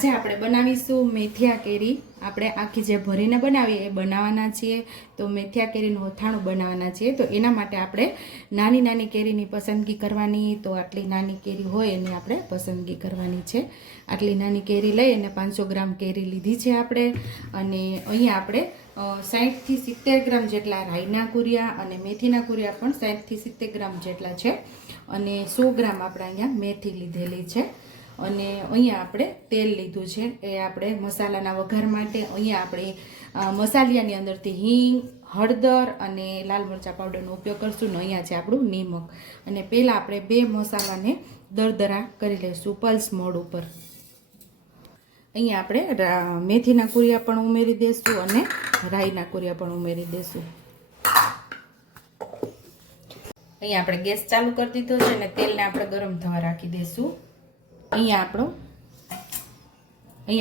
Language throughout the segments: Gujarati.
આજે આપણે બનાવીશું મેથિયા કેરી. આપણે આખી જે ભરીને બનાવીએ એ બનાવવાના છીએ. તો મેથિયા કેરીનું અથાણું બનાવવાના છીએ. તો એના માટે આપણે નાની નાની કેરીની પસંદગી કરવાની. તો આટલી નાની કેરી હોય એની આપણે પસંદગી કરવાની છે. આટલી નાની કેરી લઈ અને 500 ગ્રામ કેરી લીધી છે આપણે. અને અહીંયા આપણે 60 થી 70 ગ્રામ જેટલા રાઈના કુરિયા અને મેથીના કુરિયા પણ 60 થી 70 ગ્રામ જેટલા છે. અને 100 ગ્રામ આપણે અહીંયા મેથી લીધેલી છે. અને અહીંયા આપણે તેલ લીધું છે. એ આપણે મસાલાના વઘાર માટે અહીંયા આપણે મસાલિયાની અંદરથી હિંગ, હળદર અને લાલ મરચાં પાવડરનો ઉપયોગ કરશું. ને અહીંયા છે આપણું નિમક. અને પહેલાં આપણે બે મસાલાને દરદરા કરી લઈશું પલ્સ મોડ ઉપર. અહીંયા આપણે મેથીના કુરિયા પણ ઉમેરી દઈશું અને રાઈના કુરિયા પણ ઉમેરી દઈશું. અહીંયા આપણે ગેસ ચાલુ કરી દીધો છે અને તેલને આપણે ગરમ થવા રાખી દઈશું. અહીંયા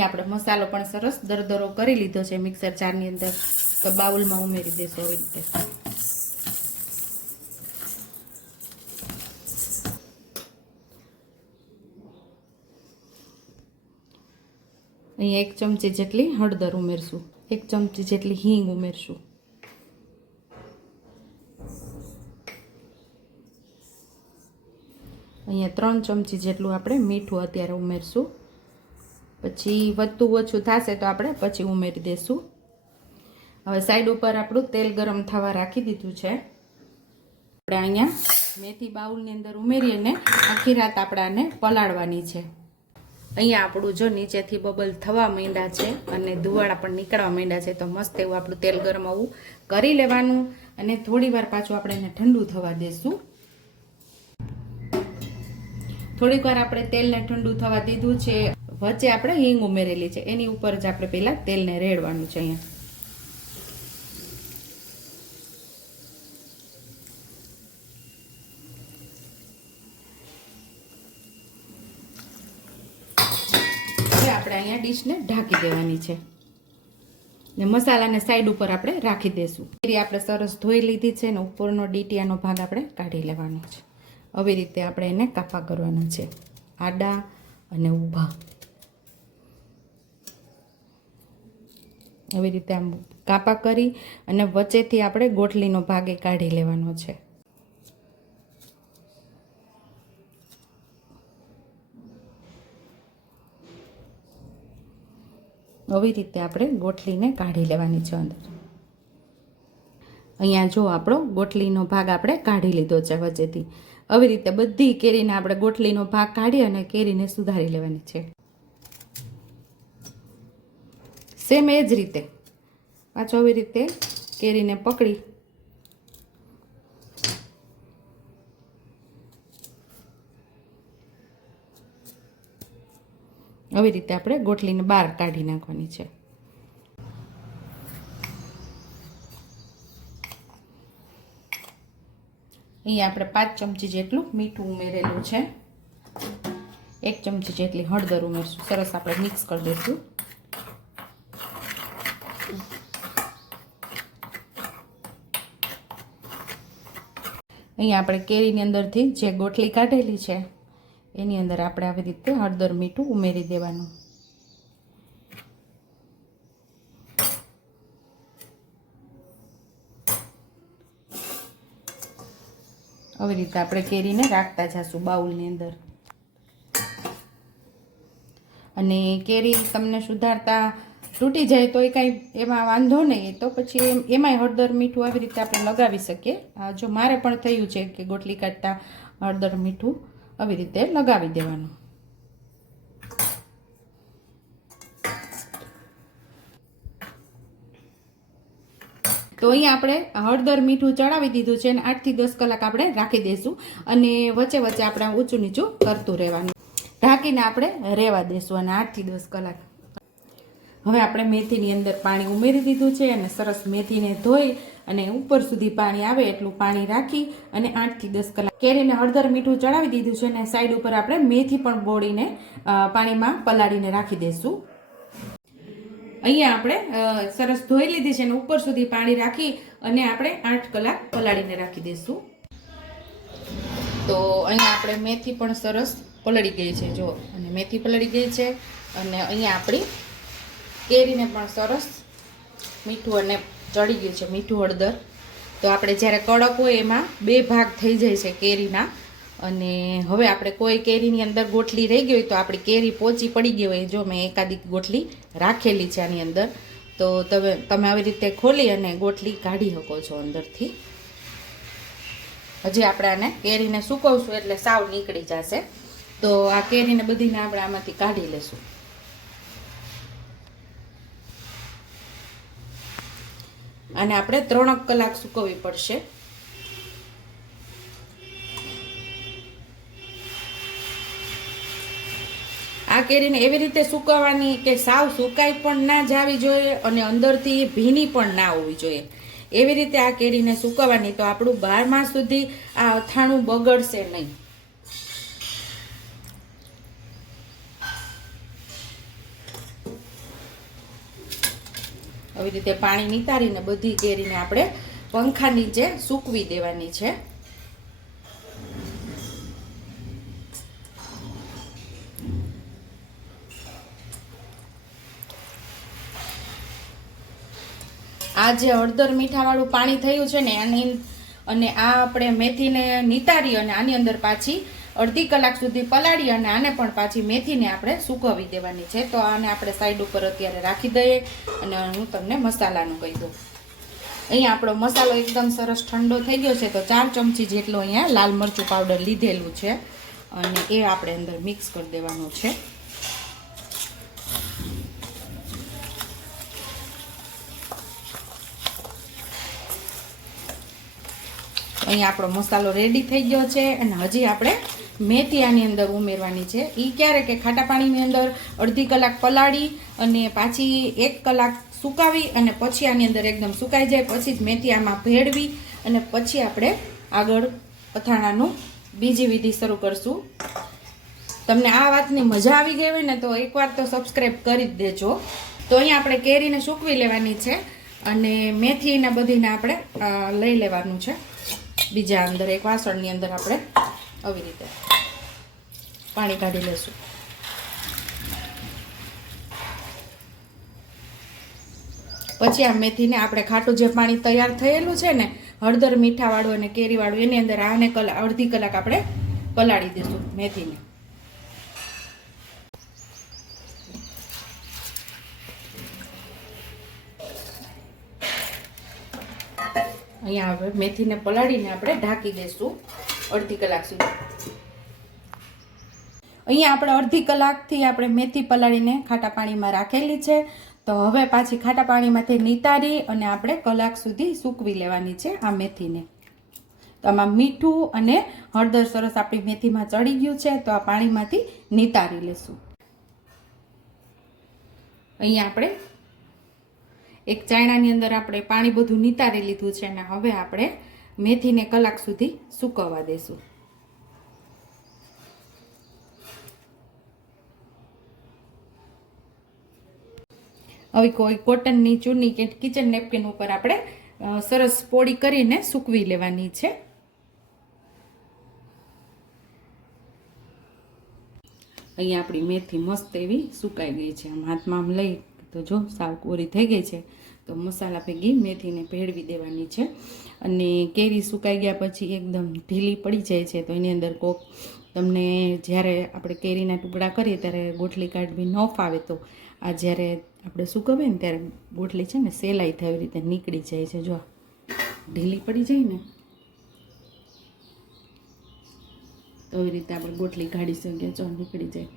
આપણે મસાલો પણ સરસ દરદરો કરી લીધો છે મિક્સર જારની અંદર. તો બાઉલમાં ઉમેરી દેશું આવી રીતે. અહીંયા 1 ચમચી જેટલી હળદર ઉમેરશું, 1 ચમચી જેટલી હિંગ ઉમેરશું. અહીંયા 3 ચમચી જેટલું આપણે મીઠું અત્યારે ઉમેરશું. પછી વધતું ઓછું થશે તો આપણે પછી ઉમેરી દઈશું. હવે સાઈડ ઉપર આપણું તેલ ગરમ થવા રાખી દીધું છે. આપણે અહીંયા મેથી બાઉલની અંદર ઉમેરી અને આખી રાત આપણે આને પલાળવાની છે. અહીંયા આપણું જો નીચેથી બબલ થવા માંડ્યા છે અને ધુવાળા પણ નીકળવા માંડ્યા છે. તો મસ્ત એવું આપણું તેલ ગરમ આવું કરી લેવાનું અને થોડી વાર પાછું આપણે એને ઠંડુ થવા દઈશું. થોડીક વાર આપણે તેલને ઠંડુ થવા દીધું છે. વચ્ચે આપણે હિંગ ઉમેરેલી છે, એની ઉપર જ આપણે પહેલા તેલને રેડવાનું છે. અહીંયા આપણે અહીંયા ડીશને ઢાંકી દેવાની છે ને મસાલાને સાઈડ ઉપર આપણે રાખી દઈશું. આપણે સરસ ધોઈ લીધી છે ને ઉપરનો ડીટીયાનો ભાગ આપણે કાઢી લેવાનો છે. આવી રીતે આપણે એને કાપા કરવાના છે, આડા અને ઊભા. આવી રીતે આમ કાપા કરી અને વચ્ચેથી આપણે ગોઠલીનો ભાગ એ કાઢી લેવાનો છે. આવી રીતે આપણે ગોઠલીને કાઢી લેવાની છે અંદર. અહીંયા જો આપણો ગોઠલીનો ભાગ આપણે કાઢી લીધો છે વચ્ચેથી. આવી રીતે બધી કેરીને આપણે ગોઠલીનો ભાગ કાઢી અને કેરીને સુધારી લેવાની છે. સેમ એ જ રીતે પાછો આવી રીતે કેરીને પકડી આવી રીતે આપણે ગોઠલીને બહાર કાઢી નાખવાની છે. અહીંયા આપણે 5 ચમચી જેટલું મીઠું ઉમેરેલું છે. 1 ચમચી જેટલી હળદર ઉમેરશું. સરસ આપણે મિક્સ કરી દઈશું. અહીંયા આપણે કેરીની અંદરથી જે ગોઠલી કાઢેલી છે એની અંદર આપણે આવી રીતે હળદર મીઠું ઉમેરી દેવાનું. આવી રીતે આપણે કેરીને રાખતા જઈશું બાઉલની અંદર. અને કેરી તમને સુધારતા તૂટી જાય તો એ કાંઈ એમાં વાંધો નહીં. તો પછી એમાંય હળદર મીઠું આવી રીતે આપણે લગાવી શકીએ. જો મારે પણ થયું છે કે ગોટલી કાઢતા હળદર મીઠું આવી રીતે લગાવી દેવાનું. તો અહીંયા આપણે હળદર મીઠું ચડાવી દીધું છે અને 8 થી 10 કલાક આપણે રાખી દઈશું. અને વચ્ચે વચ્ચે આપણે ઊંચું નીચું કરતું રહેવાનું. ઢાંકીને આપણે રહેવા દઈશું અને 8 થી 10 કલાક. હવે આપણે મેથીની અંદર પાણી ઉમેરી દીધું છે અને સરસ મેથીને ધોઈ અને ઉપર સુધી પાણી આવે એટલું પાણી રાખી અને 8 થી 10 કલાક કેરીને હળદર મીઠું ચડાવી દીધું છે. અને સાઈડ ઉપર આપણે મેથી પણ બોળીને પાણીમાં પલાળીને રાખી દઈશું. અહીંયા આપણે સરસ ધોઈ લીધી છે અને ઉપર સુધી પાણી રાખી અને આપણે 8 કલાક પલાળીને રાખી દઈશું. તો અહીંયા આપણે મેથી પણ સરસ પલળી ગઈ છે જો, અને મેથી પલળી ગઈ છે. અને અહીંયા આપણી કેરીને પણ સરસ મીઠું અને ચડી ગયું છે, મીઠું હળદર. તો આપણે જ્યારે કડક હોય એમાં 2 ભાગ થઈ જાય છે કેરીના. અને હવે આપણે કોઈ કેરીની અંદર ગોટલી રહી ગઈ હોય તો આપણી કેરી પોચી પડી ગઈ હોય, જો મેં એકાદી ગોટલી રાખેલી છે આની અંદર, તો તમે આવી રીતે ખોલી અને ગોટલી કાઢી શકો છો અંદરથી. હજી આપણે આને કેરીને સૂકવશું એટલે સાવ નીકળી જશે. તો આ કેરીને બધીને આપણે આમાંથી કાઢી લેશું. અને આપણે 3 કલાક સૂકવવી પડશે. આ કેરીને એવી રીતે સૂકવવાની કે સાવ સુકાઈ પણ ના જાવી જોઈએ અને અંદરથી ભીની પણ ના હોવી જોઈએ. એવી રીતે આ કેરીને સૂકવવાની, તો આપણું 12 માસ સુધી આ અથાણું બગડશે નહીં. આવી રીતે પાણી નિતારીને બધી કેરીને આપણે પંખા નીચે સૂકવી દેવાની છે. આ જે હળદર મીઠાવાળું પાણી થયું છે ને અને આ આપણે મેથીને નિતારી અને આની અંદર પાછી અડધી કલાક સુધી પલાળી અને આને પણ પાછી મેથીને આપણે સૂકવી દેવાની છે. તો આને આપણે સાઈડ ઉપર અત્યારે રાખી દઈએ અને હું તમને મસાલાનું કહી દઉં. અહીંયા આપણો મસાલો એકદમ સરસ ઠંડો થઈ ગયો છે. તો 4 ચમચી જેટલો અહીંયા લાલ મરચું પાવડર લીધેલું છે અને એ આપણે અંદર મિક્સ કરી દેવાનું છે. અહીંયા આપણો મસાલો રેડી થઈ ગયો છે અને હજી આપણે મેથી આની અંદર ઉમેરવાની છે. એ ક્યારે કે ખાટા પાણીની અંદર અડધી કલાક પલાળી અને પાછી 1 કલાક સુકાવી અને પછી આની અંદર એકદમ સુકાઈ જાય પછી જ મેથી આમાં ભેળવી અને પછી આપણે આગળ અથાણાનું બીજી વિધિ શરૂ કરશું. તમને આ વાતની મજા આવી ગઈ હોય ને તો એકવાર તો સબસ્ક્રાઈબ કરી જ દેજો. તો અહીંયા આપણે કેરીને સૂકવી લેવાની છે અને મેથીને બધીને આપણે લઈ લેવાનું છે. બીજા અંદર એક વાસણની અંદર આપણે આવી રીતે પાણી કાઢી લઈશું. પછી આ મેથીને આપણે ખાટું જે પાણી તૈયાર થયેલું છે ને હળદર મીઠાવાળું અને કેરીવાળું એની અંદર આને અડધી કલાક આપણે પલાળી દઈશું મેથીને. અહીંયા હવે મેથીને પલાળીને આપણે ઢાંકી દઈશું અડધી કલાક સુધી. અહીંયા આપણે અડધી કલાકથી આપણે મેથી પલાળીને ખાટા પાણીમાં રાખેલી છે. તો હવે પાછી ખાટા પાણીમાંથી નિતારી અને આપણે કલાક સુધી સૂકવી લેવાની છે આ મેથીને. તો આમાં મીઠું અને હળદર સરસ આપણી મેથીમાં ચડી ગયું છે. તો આ પાણીમાંથી નિતારી લેશું. અહીંયા આપણે એક ચાયણાની અંદર આપણે પાણી બધું નિતારી લીધું છે અને હવે આપણે મેથીને કલાક સુધી સૂકવવા દેશું. હવે કોઈ કોટનની ચૂની કે કિચન નેપકિન ઉપર આપણે સરસ પોળી કરીને સૂકવી લેવાની છે. અહીંયા આપણી મેથી મસ્ત એવી સુકાઈ ગઈ છે. આમ હાથમાં આમ લઈ તો જો સાવ કોરી થઈ ગઈ છે. તો મસાલા ભેગી મેથીને ભેળવી દેવાની છે. અને કેરી સુકાઈ ગયા પછી એકદમ ઢીલી પડી જાય છે. તો એની અંદર કોક તમને જ્યારે આપણે કેરીના ટુકડા કરીએ ત્યારે ગોટલી કાઢવી ન ફાવે તો આ જ્યારે આપણે સૂકવીએ ને ત્યારે ગોટલી છે ને સહેલાઈ થાય એવી રીતે નીકળી જાય છે. જો ઢીલી પડી જાય ને તો એવી રીતે આપણે ગોટલી કાઢી શકીએ. જો નીકળી જાય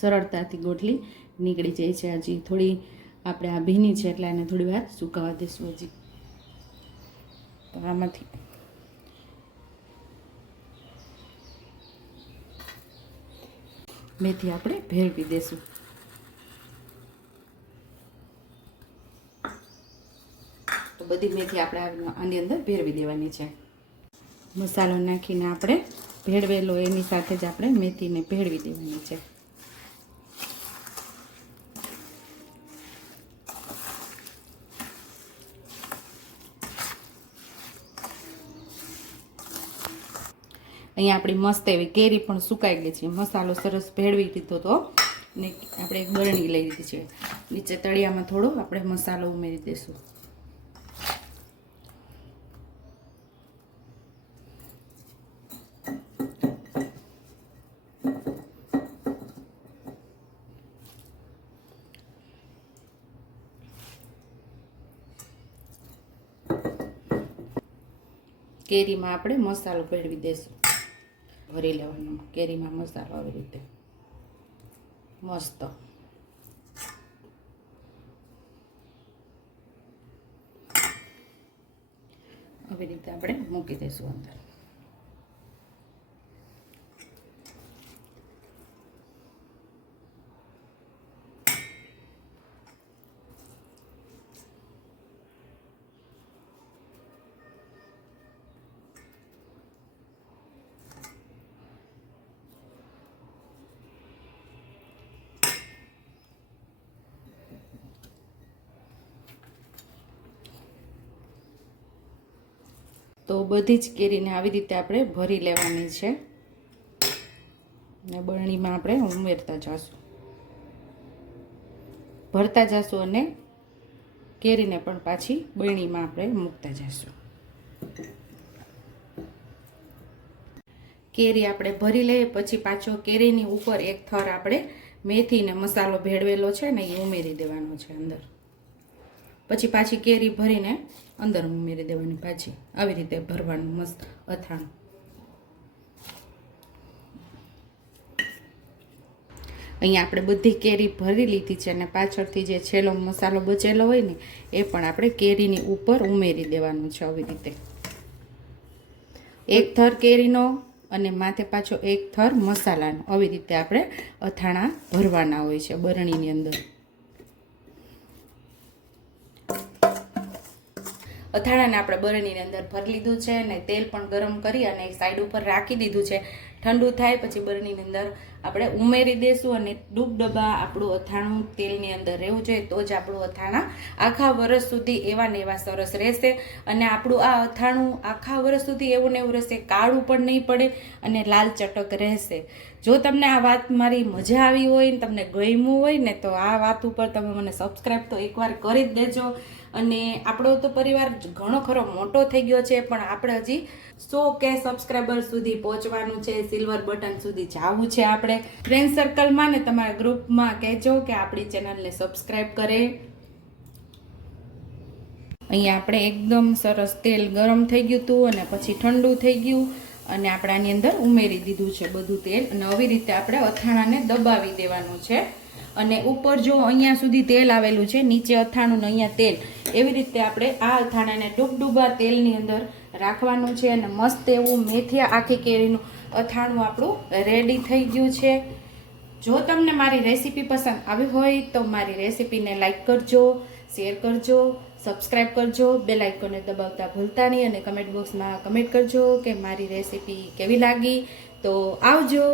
સરળતાથી ગોટલી નીકળી જાય છે. હજી થોડી આપણે આ ભીની છે એટલે એને થોડી વાર સુકાવા દઈશું હજી. તો આમાંથી મેથી આપણે ભેળવી દેશું. તો બધી મેથી આપણે આની અંદર ભેળવી દેવાની છે. મસાલો નાખીને આપણે ભેળવેલો એની સાથે જ આપણે મેથીને ભેળવી દેવાની છે. અહીંયા આપણી મસ્ત એવી કેરી પણ સુકાઈ ગઈ છે. મસાલો સરસ ભેળવી દીધો તો ને આપણે એક બરણી લઈ લીધી છે. નીચે તળિયામાં થોડો આપણે મસાલો ઉમેરી દઈશું. કેરીમાં આપણે મસાલો ભેળવી દઈશું. ભરી લેવાનો કેરીમાં મસાલો આવી રીતે મસ્ત. આવી રીતે આપણે મૂકી દઈશું અંદર. તો બધી જ કેરીને આવી રીતે આપણે ભરી લેવાની છે ને બરણીમાં આપણે ઉમેરતા જઈશું, ભરતા જઈશું અને કેરીને પણ પાછી બરણીમાં આપણે મૂકતા જઈશું. કેરી આપણે ભરી લઈએ પછી પાછો કેરીની ઉપર એક થર આપણે મેથીને મસાલો ભેળવેલો છે ને એ ઉમેરી દેવાનો છે અંદર. પછી પાછી કેરી ભરીને અંદર ઉમેરી દેવાની. પાછી આવી રીતે ભરવાનું મસ્ત અથાણું. અહીંયા આપણે બધી કેરી ભરી લીધી છે અને પાછળથી જે છેલ્લો મસાલો બચેલો હોય ને એ પણ આપણે કેરીની ઉપર ઉમેરી દેવાનું છે. આવી રીતે એક થર કેરીનો અને માથે પાછો એક થર મસાલાનો. આવી રીતે આપણે અથાણા ભરવાના હોય છે બરણીની અંદર. અથાણાને આપણે બરણીની અંદર ભરી લીધું છે અને તેલ પણ ગરમ કરી અને એક સાઈડ ઉપર રાખી દીધું છે. ઠંડુ થાય પછી બરણીની અંદર આપણે ઉમેરી દઈશું અને ડૂબડબા આપણું અથાણું તેલની અંદર રહેવું જોઈએ તો જ આપણું અથાણા આખા વર્ષ સુધી એવા ને એવા સરસ રહેશે. અને આપણું આ અથાણું આખા વર્ષ સુધી એવું ને એવું રહેશે, કાળું પણ નહીં પડે અને લાલ ચટક રહેશે. જો તમને આ વાત મારી મજા આવી હોય ને તમને ગમ્યું હોય ને તો આ વાત ઉપર તમે મને સબસ્ક્રાઈબ તો એકવાર કરી જ દેજો. અને આપણો તો પરિવાર ઘણો ખરો મોટો થઈ ગયો છે પણ આપણે હજી 100K સબસ્ક્રાઈબર સુધી પહોંચવાનું છે, સિલ્વર બટન સુધી જવું છે. આપણે ફ્રેન્ડ સર્કલમાં ને તમારા ગ્રુપમાં કહેજો કે આપણી ચેનલને સબસ્ક્રાઈબ કરે. અહીંયા આપણે એકદમ સરસ તેલ ગરમ થઈ ગયું હતું અને પછી ઠંડુ થઈ ગયું અને આપણે આની અંદર ઉમેરી દીધું છે બધું તેલ. અને આવી રીતે આપણે અથાણાને દબાવી દેવાનું છે. અને ઉપર જો અહીંયા સુધી તેલ આવેલું છે, નીચે અથાણું ને અહીંયા તેલ, એવી રીતે આપણે આ અથાણાને ડૂબડૂબા તેલની અંદર રાખવાનું છે. અને મસ્ત એવું મેથીયા આખી કેરીનું અથાણું આપણું રેડી થઈ ગયું છે. જો તમને મારી રેસીપી પસંદ આવી હોય તો મારી રેસીપીને લાઈક કરજો, શેર કરજો, સબસ્ક્રાઈબ કરજો, બેલ આઇકોનને દબાવતા ભૂલતા નહીં અને કમેન્ટ બોક્સમાં કમેન્ટ કરજો કે મારી રેસીપી કેવી લાગી. તો આવજો.